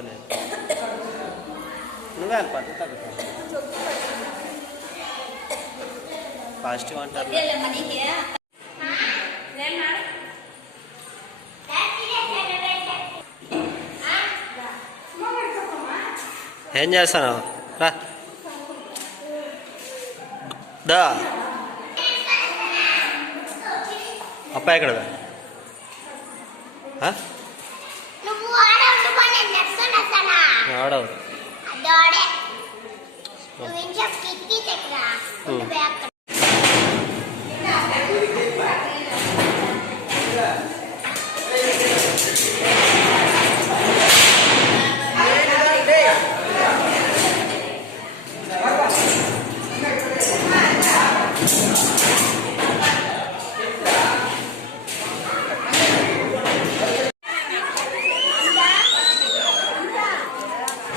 ఇంకేలేదు. నువ్వే పట్టు తగ్గుతా పాజిటివ్ అంటారు. ఏం చేస్తాను రా దా అప్పా ఎక్కడదా ఆడవు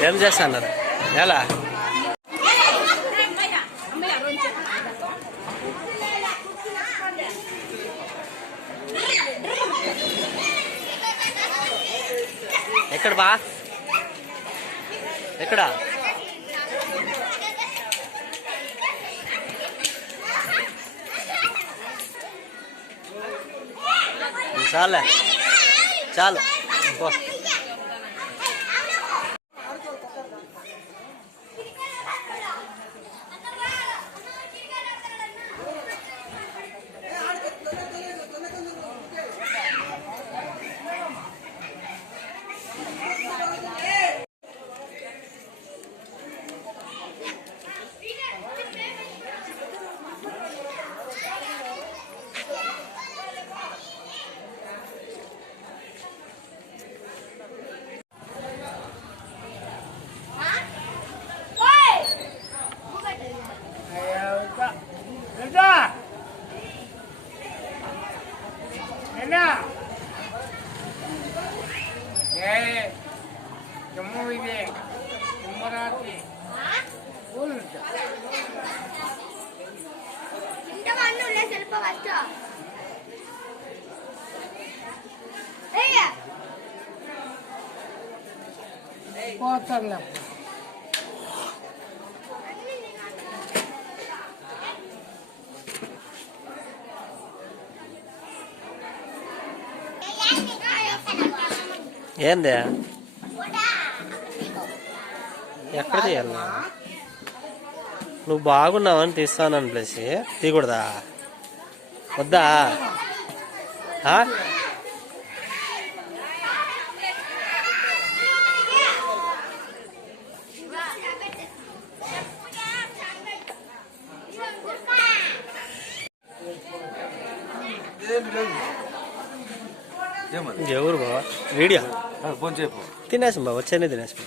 ఏం చేస్తున్నారు ఎలా ఎక్కడ బా ఎక్కడ చాలే చాలు ఏందే ఎక్కడ తీయాలి నువ్వు బాగున్నావని తీస్తానని ప్లేసి తీయకూడదా వద్దా ఎవరు బావా వీడియో తినేసాం బాబా వచ్చానే తినేసాం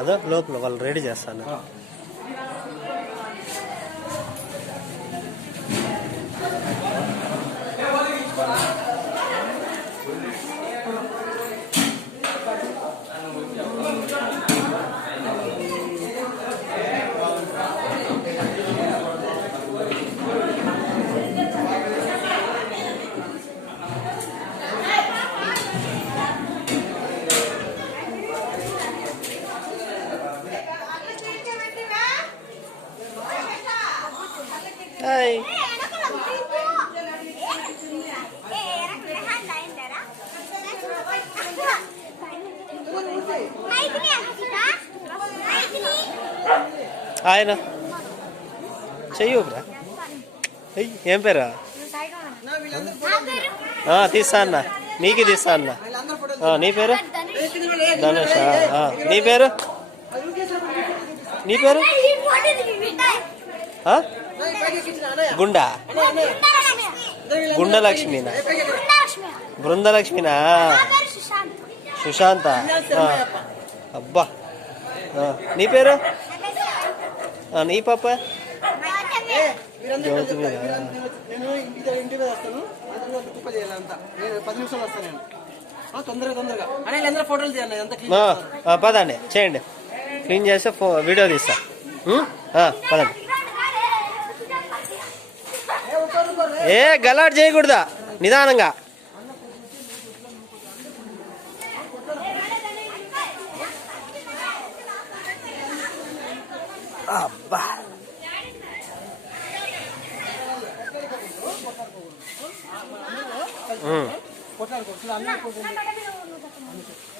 అదో లోపల వాళ్ళు రెడీ చేస్తాను ఆయన చెయ్యరా ఏం పేరా తీస్తా అన్న నీకు తీస్తా అన్న నీ పేరు ధనుష్ నీ పేరు నీ పేరు గుండా గుండలక్ష్మినా బృందలక్ష్మినా సుశాంత అబ్బా నీ పేరు నీ పాప జ్యోతి మీద పదండి చేయండి క్లీన్ చేస్తే వీడియో తీస్తా పదండి ఏ గలాట్ చేయకూడదా నిదానంగా అబ్బా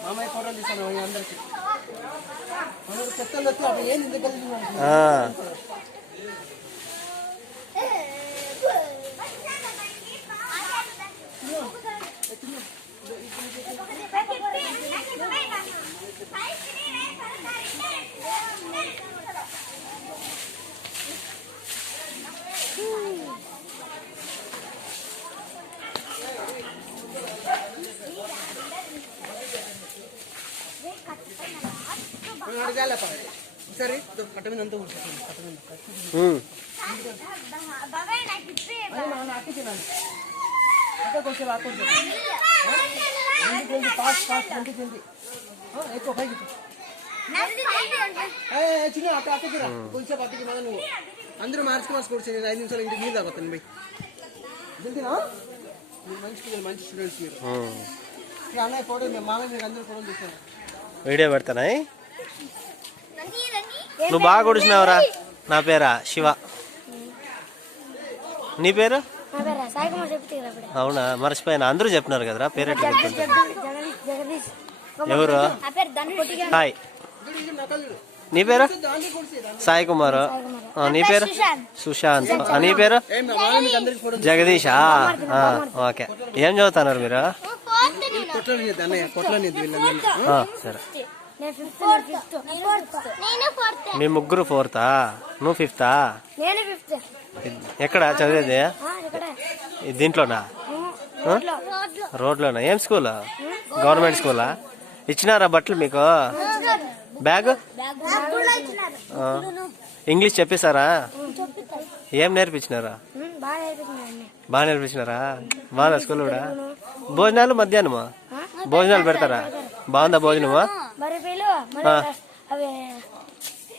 మామయ్య ఫోటోలు తీసాను అందరికి చెత్తలు వచ్చి అప్పుడు ఏంది దగ్గర సరే కట్ట మీద అంతా ఎక్కువ పైకి చిన్న అక్క అక్కకిరా కొంచెం అక్కకి మళ్ళీ నువ్వు అందరూ మార్చి కూర్చొని 5 నిమిషాలు ఇంటికి నీళ్ళు తాగుతాను బై జల్దీనా మంచి స్టూడెంట్స్ మీరు అన్నయ్య ఫోటో మామయ్య మీకు అందరూ ఫోటోలు తీస్తాను వీడియో పెడతానా నువ్వు బాగా కొడుచున్నావురా నా పేరా శివ నీ పేరు అవునా మర్చిపోయినా అందరూ చెప్పినారు కదరా పేరు ఎవరు హాయ్ నీ పేరు సాయి కుమార్ నీ పేరు సుశాంత్ నీ పేరు జగదీషా ఓకే ఏం చదువుతున్నారు మీరు సరే మీ ముగ్గురు 4th నువ్వు 5th ఎక్కడ చదివేది దీంట్లోనా రోడ్లోనా ఏం స్కూల్ గవర్నమెంట్ స్కూలా ఇచ్చినారా బట్టలు మీకు బ్యాగ్ ఇంగ్లీష్ చెప్పేశారా ఏం నేర్పించినారా బాగా నేర్పించినారా బాగుందా స్కూల్ కూడా భోజనాలు మధ్యాహ్నమా భోజనాలు పెడతారా బాగుందా భోజనమా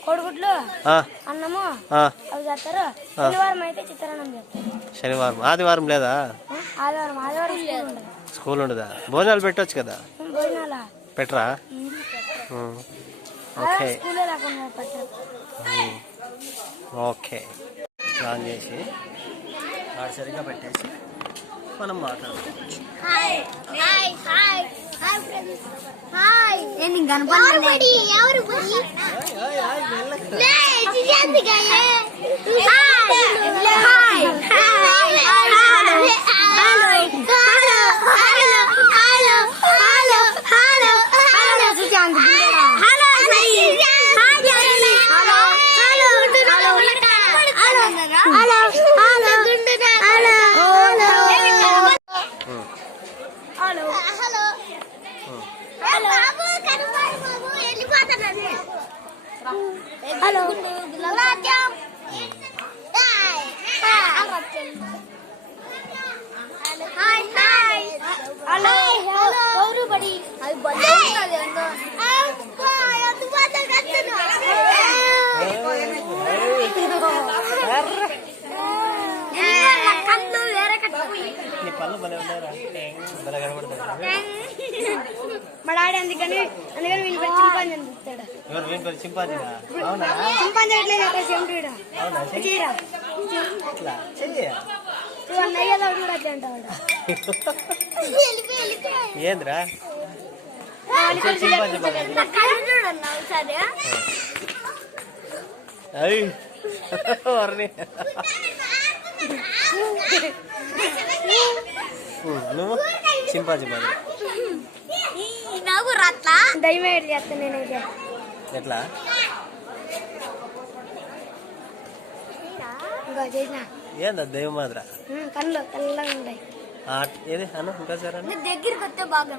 కోడిగుడ్లు అన్నము అవి చేస్తారు శనివారం ఆదివారం లేదా ఆదివారం స్కూల్ ఉండదా భోజనాలు పెట్టొచ్చు కదా పెట్టరా ఓకే ఓకే ప్లాన్ చేసి సరిగా పెట్టేసి మనం మాట్లాడుకోవచ్చు మా డాడీ అందుకని వీళ్ళు చింపాంజీ అనిపిస్తాడు ఏంద్రా నువ్వు చింపాజీ మరి దయమేడు చేస్తాను నేనైతే ఎట్లా ఏందా దైవం మాదిరా కళ్ళు తెల్లగా ఉంటాయి ఏది అన్న ఇంకా సార్ అన్న దగ్గరికి వస్తే బాగా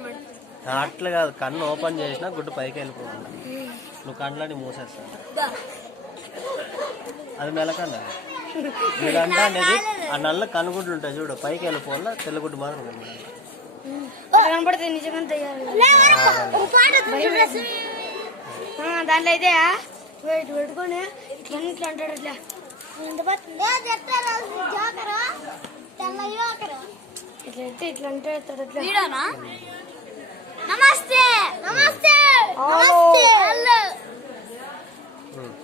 అట్లా కాదు కన్ను ఓపెన్ చేసినా గుడ్డు పైకి వెళ్ళిపోతుంది నువ్వు కళ్ళని మూసేస్తావు అది మెలకన్నా మీరంటే అనేది ఆ నల్ల కనుగుడ్లు ఉంటాయి చూడు పైకి వెళ్ళిపోవాల తెల్లగుడ్డు మాత్రం కనపడితే నిజంగా దాంట్లో అయితే ఇటు పెట్టుకొని ఇట్లా అంటాడు ఇట్లా ఇట్లా అయితే ఇట్లా అంటాడు ఇట్లా నమస్తే నమస్తే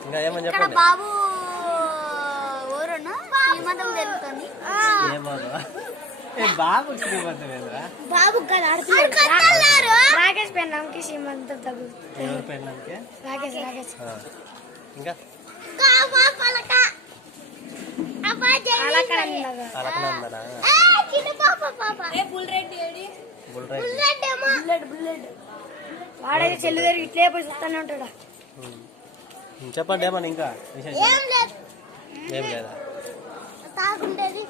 ఇంకా ఏమని ఇక్కడ చెప్పండి. బాబు ఊరును శ్రీమంతం జరుగుతుంది. ఏ బాబు? బాబు శ్రీమంతం ఏంద్రా? బాబు కదా రాకేష్ పెన్నాంకి శ్రీమంతం తగ్గుతుంది. ఎవరి పెళ్ళానికి? రాకేష్ ఇంకా అలకనందనా? వాడైతే చెల్లు దగ్గర ఇట్లే పోయి చూస్తానే ఉంటాడు. చెప్పండి ఏమన్నా ఇంకా విశేషం? ఏం లేదా? తాగుండేది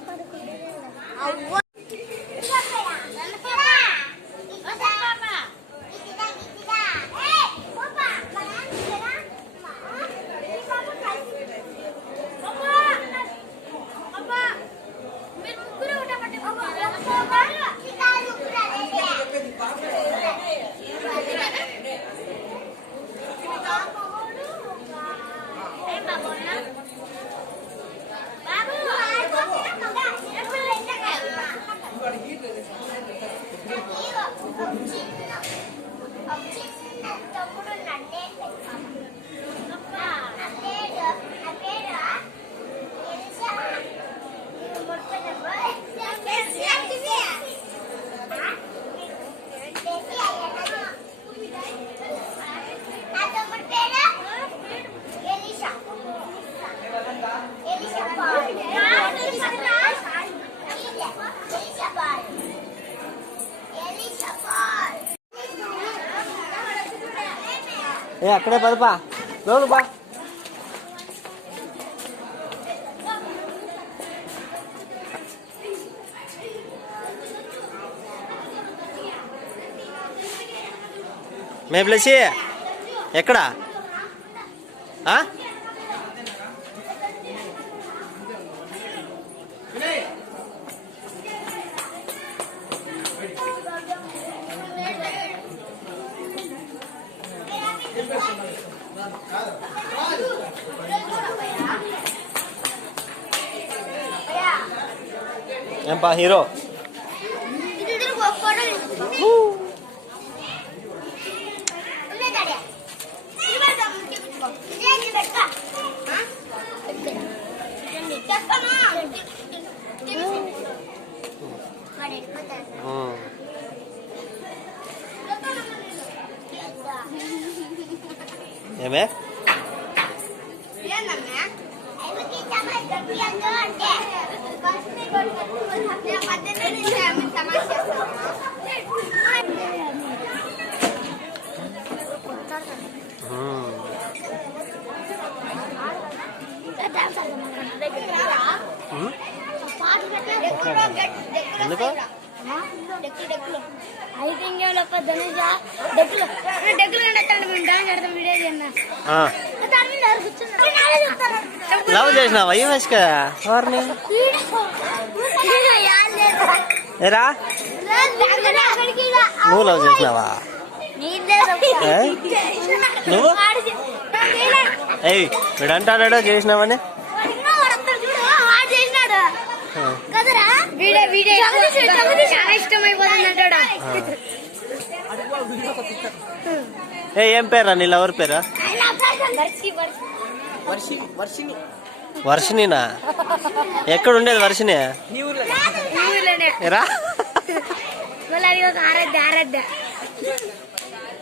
అక్కడే పదపా లోను బా. మే ప్లసి ఎక్కడా? ఏంపా హీరో? ఏమే ఎందుకు? అయితే ఇంకేం ధనుజ డెక్కులు డెక్కులు మేము డాన్స్ ఆడతాం వీడియో చేయన్నా. లవ్ చేసినావా ఈ వయసుక? వారిని ఏరా నువ్వు లవ్ చేసినావా? నువ్వు వీడు అంటాడా చేసినావని? ఏం పేరా నీ లవర్ పేరా? వర్షినినా? ఎక్కడ ఉండేది వర్షిని?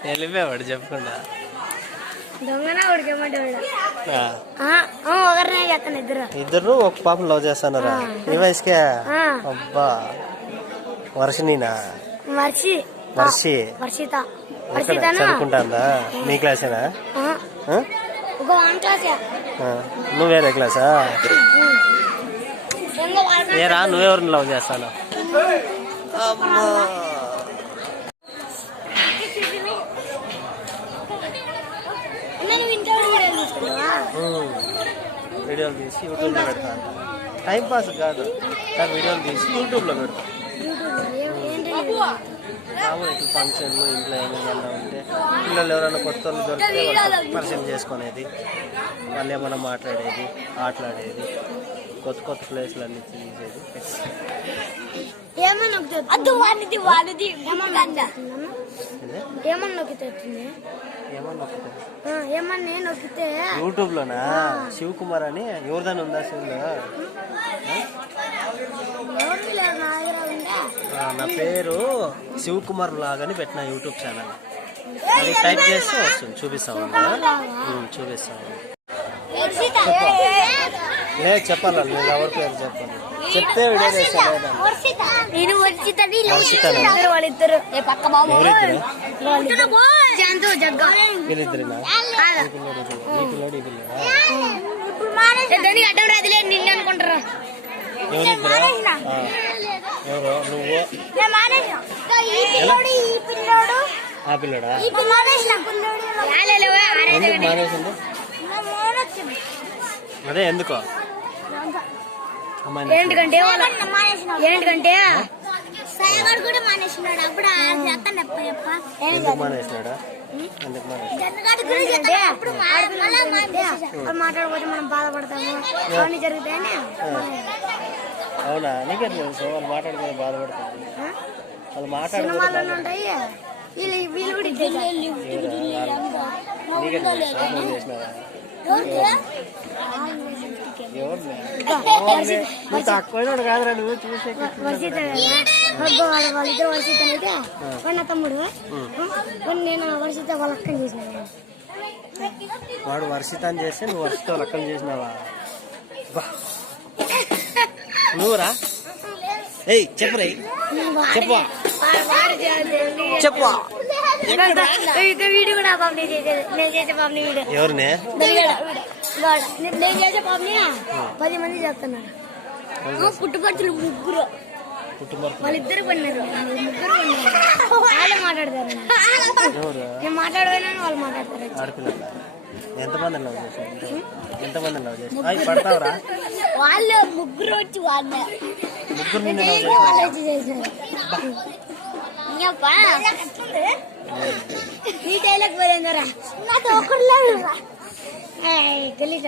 వెళ్ళిపోయాడు చెప్పకుండా. ఇద్దరు ఒక పాపం లవ్ చేస్తున్నారా ఈ వయసుకే? అబ్బా వర్షినినా? వర్షి చదువుకుంటాందా? మీ క్లాసేనా? నువ్వు వేరే క్లాసా? ఏరా నువ్వెవరిని లవ్ చేస్తాను? వీడియోలు తీసి యూట్యూబ్లో పెడతాను. టైం పాస్ కాదు కానీ వీడియోలు తీసి యూట్యూబ్లో పెడతాను. ఇట్లా ఫంక్షన్లు ఇంట్లో ఏమైనా ఉంటే పిల్లలు ఎవరైనా కొత్త వాళ్ళు దొరికితే పరిచయం చేసుకునేది, వాళ్ళు ఏమైనా మాట్లాడేది, ఆటలాడేది. కొత్త కొత్త ప్లేస్లు అన్ని తీసేది. ఏమన్నా వాడిది ఏమన్నా నొక్కితే ఏమన్నా నొక్కితే యూట్యూబ్ లోనా శివకుమార్ అని ఎవరిదాని ఉందా శివులో? నా పేరు శివకుమార్ బ్లాగ్ అని పెట్టిన యూట్యూబ్ ఛానల్. అది టైప్ చేస్తే వస్తుంది. చూపిస్తాము చూపిస్తాము. లేదు చెప్పాలి, నేను ఎవరి పేరు చెప్పాలి. చెప్తే వీడియో చేస్తాను. వీళ్ళిద్దరేనా? ఈ పిల్లడు ఈ పిల్లడా? ఎవరిద్దరా? ఎవరు? నువ్వు ఆ పిల్లడా? ఎందుకు మానేసింది? అదే ఎందుకో ఏంటంటే ఎందుకు మానేసినాడా? ఎందుకు మాట్లాడకపోతే మనం బాధపడతాము అవన్నీ జరుగుతాయని. అవునా? నీకెట్ తెలుసు వాళ్ళు మాట్లాడుకుని బాధపడతారు? వాళ్ళు మాట్లాడుకుంటాయి ఉంటాయి. వీళ్ళు కూడా చేసినారా? తక్కువైనాడు కాదురా నువ్వు చూసే. వాళ్ళిద్దరు వర్షిత అయితే వాడు తమ్ముడు, నేను వర్షిత వాళ్ళ అక్కని చేసిన. వాడు వర్షిత అని చేస్తే నువ్వు వర్షిత వాళ్ళ అక్కని చేసినావా? నువ్వురా? ఏయ్ చెప్పురా, చెప్పు చెప్పు. వీడియో కూడా నేను చేసే పాపని వీడియో. ఎవరినే? నేను చేసే పాపని 10 మంది చేస్తున్నాడు. పుట్టుపచ్చులు ముగ్గురు వాళ్ళిద్దరు పడినారు. ముగ్గురు వాళ్ళే మాట్లాడతారు. నేను మాట్లాడలేను, వాళ్ళు మాట్లాడతారు. ఆడపిల్ల ఎంతమంది లవ్ చేశారు? ఎంతమంది లవ్ చేశారు? పడతావరా? వాళ్ళు ముగ్గురు వచ్చి వాళ్ళే ముగ్గురు చేశారు. నీ డైలాగ్ పోయిందరా గలీజ్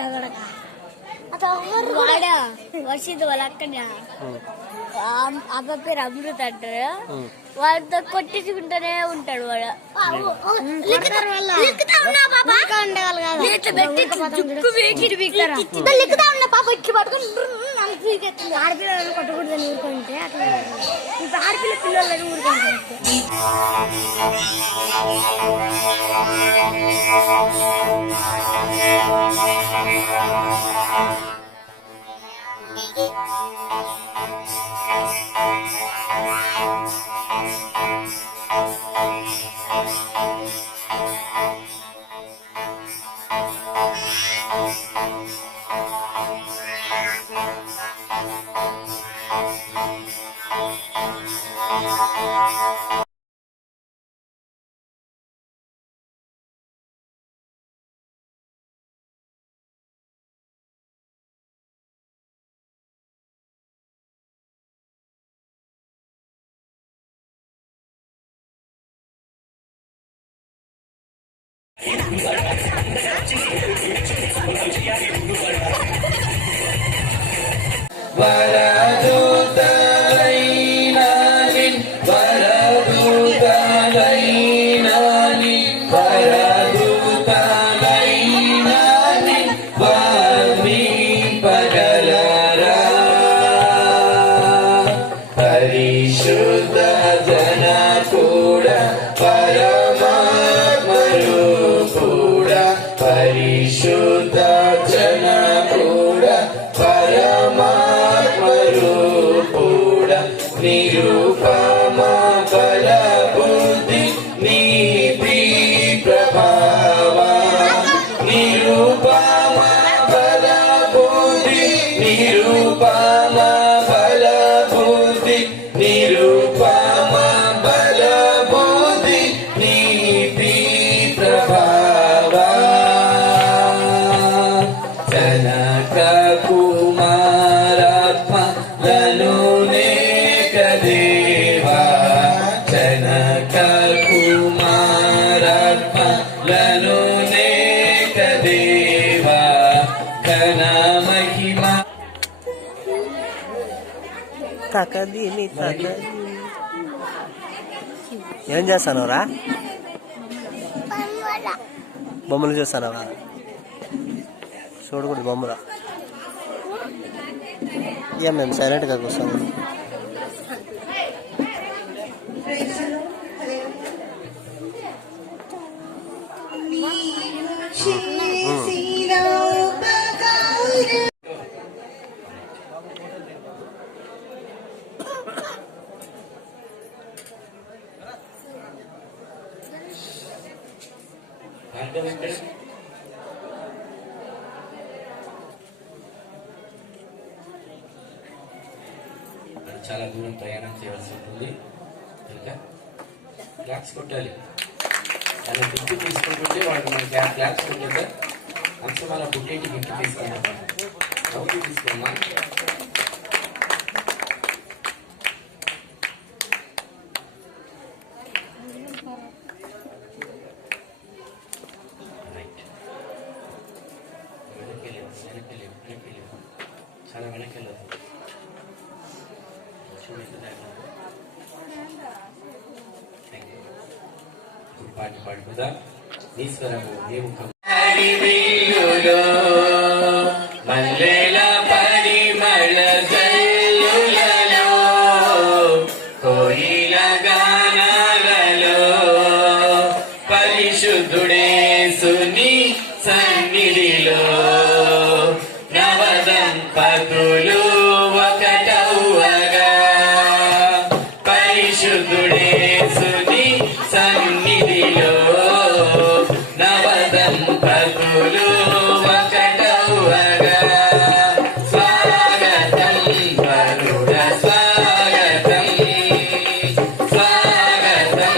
వాడా వర్షిత వాళ్ళ అక్కని అబ్బా పేరు అమృత అంటారు. వాళ్ళతో కొట్టించుకుంటూనే ఉంటాడు వాడు. ఆడపిల్లలను కొట్టకూడదని ఊరుకుంటే అట్లా ఇప్పుడు ఆడపిల్ల పిల్లలని ఊరుకుంటారు. Nirupa ma bala bodhi తకదిమి తకది. ఏం చేస్తానవరా? బొమ్మలు చూస్తానవా? చూడకూడదు బొమ్మలు. ఏం మేము సైలెంట్గా కూర్చోను. చాలా దూరం ప్రయాణం చేయవలసి ఉంటుంది కనుక క్లాప్స్ కొట్టాలి. అలా గిఫ్ట్ తీసుకుంటుంటే వాళ్ళు మనకి ఆ క్లాప్స్ కొట్టాక అంశం అలా పుట్టేటి గిఫ్ట్ తీసుకున్నాం. చౌకీ తీసుకోమ్మా. చాలా వెనక్కి వెళ్ళదు. పాటి పాడుకుందా ఈశ్వరము దేవుడు మల్లెల పరిమళ జల్లులలో కోయిల గానాలలో పరిశుద్ధుడేసుని సన్నిధిలో నవదంపతులు ఒకటవ్వగా పరిశుద్ధుడేసుని సన్నిధిలో నవదంపతులు ఒకటవ్వగా స్వాగతం వరుడ స్వాగతం స్వాగతం.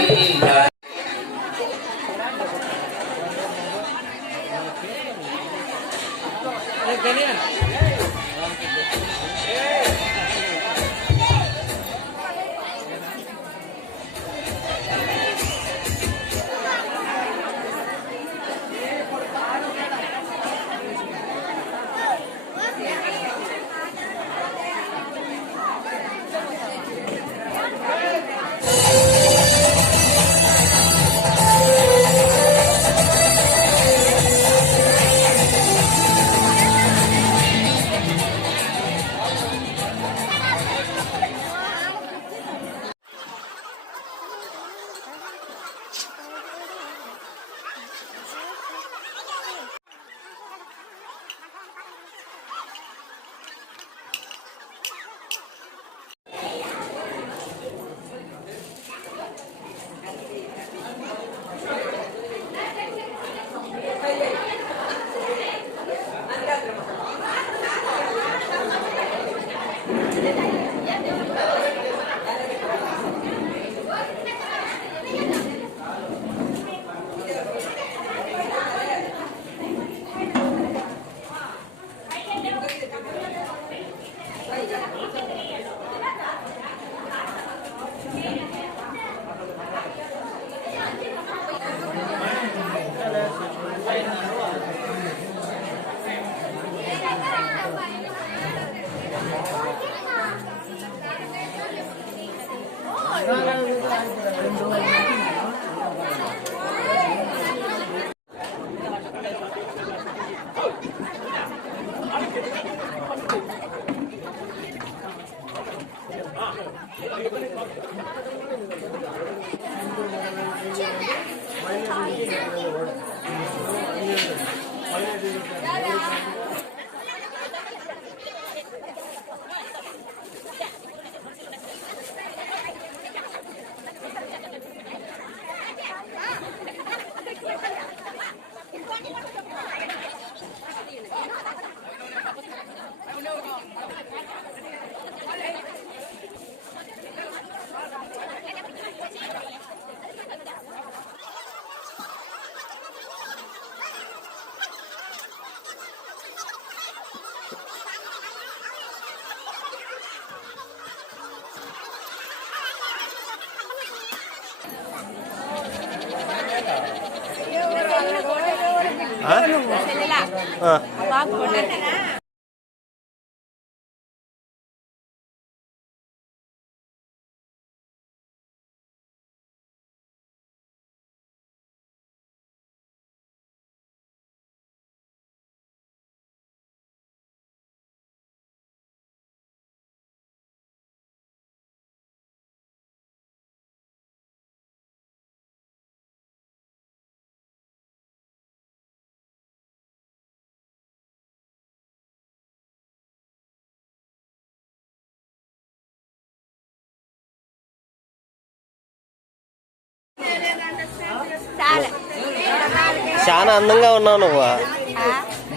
చాలా అందంగా ఉన్నావు నువ్వు,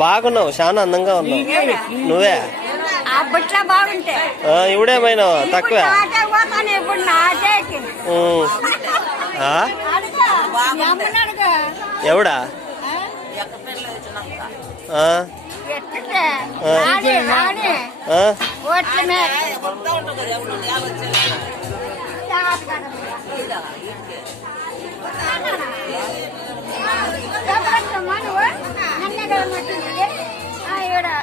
బాగున్నావు, చాలా అందంగా ఉన్నావు నువ్వే. బుట్లా బాగుంటే ఇవిడేమైనా తక్కువే. ఇప్పుడు నాటేకి ఎవడా నన్నే కదా